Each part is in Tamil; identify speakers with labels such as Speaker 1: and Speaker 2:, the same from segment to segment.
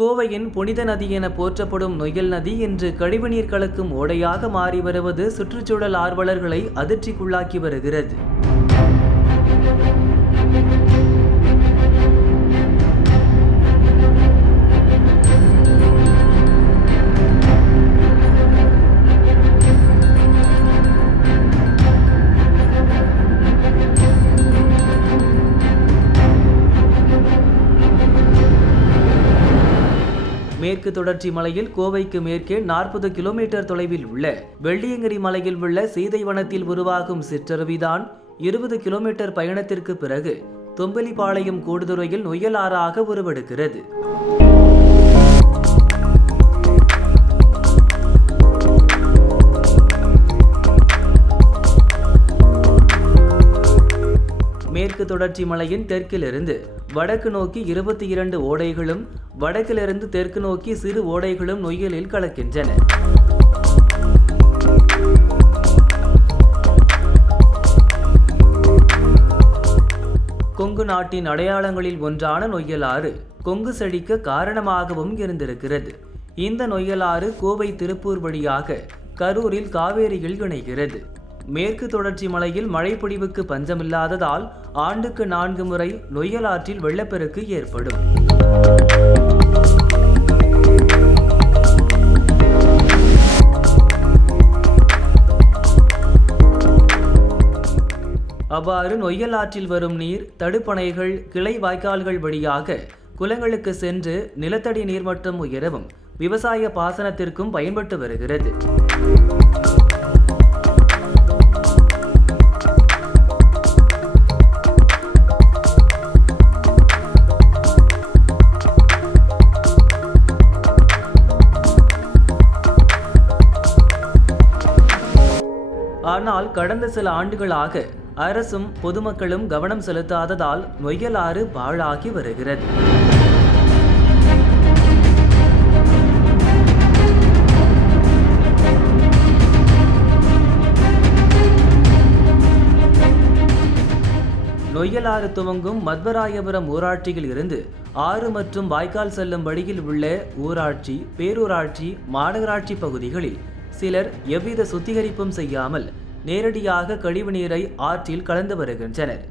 Speaker 1: கோவையின் புனித நதி என போற்றப்படும் நொயல் நதி இன்று கழிவுநீர் கலக்கும் ஓடையாக மாறி வருவது சுற்றுச்சூழல் ஆர்வலர்களை அதிர்ச்சிக்குள்ளாக்கி வருகிறது. மேற்கு தொடர்ச்சி மலையில் கோவைக்கு மேற்கே நாற்பது கிலோமீட்டர் தொலைவில் உள்ள வெள்ளியங்கிரி மலையில் உள்ள சீதைவனத்தில் உருவாகும் சிற்றருவிதான் இருபது கிலோமீட்டர் பயணத்திற்கு பிறகு தொம்பலிபாளையம் கூடுதுறையில் நொய்யலாறாக உருவெடுக்கிறது. மேற்கு தொடர்ச்சி மலையின் தெற்கிலிருந்து வடக்கு நோக்கி இருபத்தி இரண்டு ஓடைகளும் வடக்கிலிருந்து தெற்கு நோக்கி சிறு ஓடைகளும் நொய்யலில் கலக்கின்றன. கொங்கு நாட்டின் அடையாளங்களில் ஒன்றான நொய்யலாறு கொங்கு செழிக்க காரணமாகவும் இருந்திருக்கிறது. இந்த நொய்யலாறு கோவை திருப்பூர் வழியாக கரூரில் காவேரியில் இணைகிறது. மேற்கு தொடர்ச்சி மலையில் மழைப்பொழிவுக்கு பஞ்சமில்லாததால் ஆண்டுக்கு நான்கு முறை நொய்யலாற்றில் வெள்ளப்பெருக்கு ஏற்படும். அவ்வாறு நொய்யல் ஆற்றில் வரும் நீர் தடுப்பணைகள் கிளை வாய்க்கால்கள் வழியாக குளங்களுக்கு சென்று நிலத்தடி நீர்மட்டம் உயரவும் விவசாய பாசனத்திற்கும் பயன்பட்டு வருகிறது. ஆனால் கடந்த சில ஆண்டுகளாக அரசும் பொதுமக்களும் கவனம் செலுத்தாததால் நொய்யலாறு பாழாகி வருகிறது. நொய்யலாறு துவங்கும் மத்வராயபுரம் ஊராட்சியில் இருந்து ஆறு மற்றும் வாய்க்கால் செல்லும் வழியில் உள்ள ஊராட்சி பேரூராட்சி மாநகராட்சி பகுதிகளில் சிலர் எவ்வித சுத்திகரிப்பும் செய்யாமல் நேரடியாக கழிவுநீரை ஆற்றில் கலந்து வருகின்றனர்.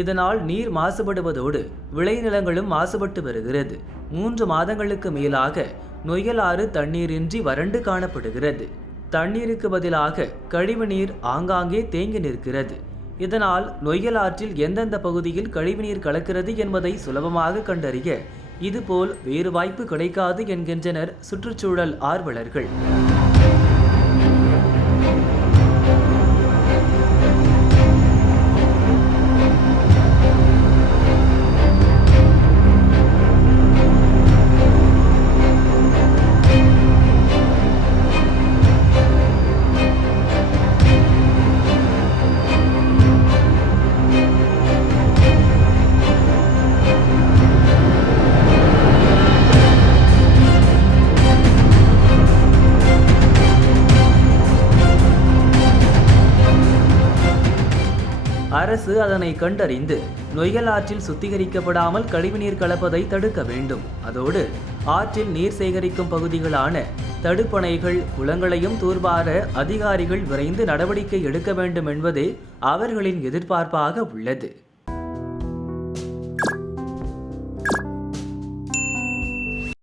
Speaker 1: இதனால் நீர் மாசுபடுவதோடு விளைநிலங்களும் மாசுபட்டு வருகிறது. மூன்று மாதங்களுக்கு மேலாக நொய்யலாறு தண்ணீரின்றி வறண்டு காணப்படுகிறது. தண்ணீருக்கு பதிலாக கழிவுநீர் ஆங்காங்கே தேங்கி நிற்கிறது. இதனால் நொய்யல் ஆற்றில் எந்தெந்த பகுதியில் கழிவுநீர் கலக்கிறது என்பதை சுலபமாக கண்டறிய இதுபோல் வேறு வாய்ப்பு கிடைக்காது என்கின்றனர் சுற்றுச்சூழல் ஆர்வலர்கள். அரசு அதனை கண்டறிந்து நொய்யல் ஆற்றில் சுத்திகரிக்கப்படாமல் கழிவுநீர் கலப்பதை தடுக்க வேண்டும். அதோடு ஆற்றில் நீர் சேகரிக்கும் பகுதிகளான தடுப்பணைகள் குளங்களையும் தூர்வார அதிகாரிகள் விரைந்து நடவடிக்கை எடுக்க வேண்டும் என்பதே அவர்களின் எதிர்பார்ப்பாக உள்ளது.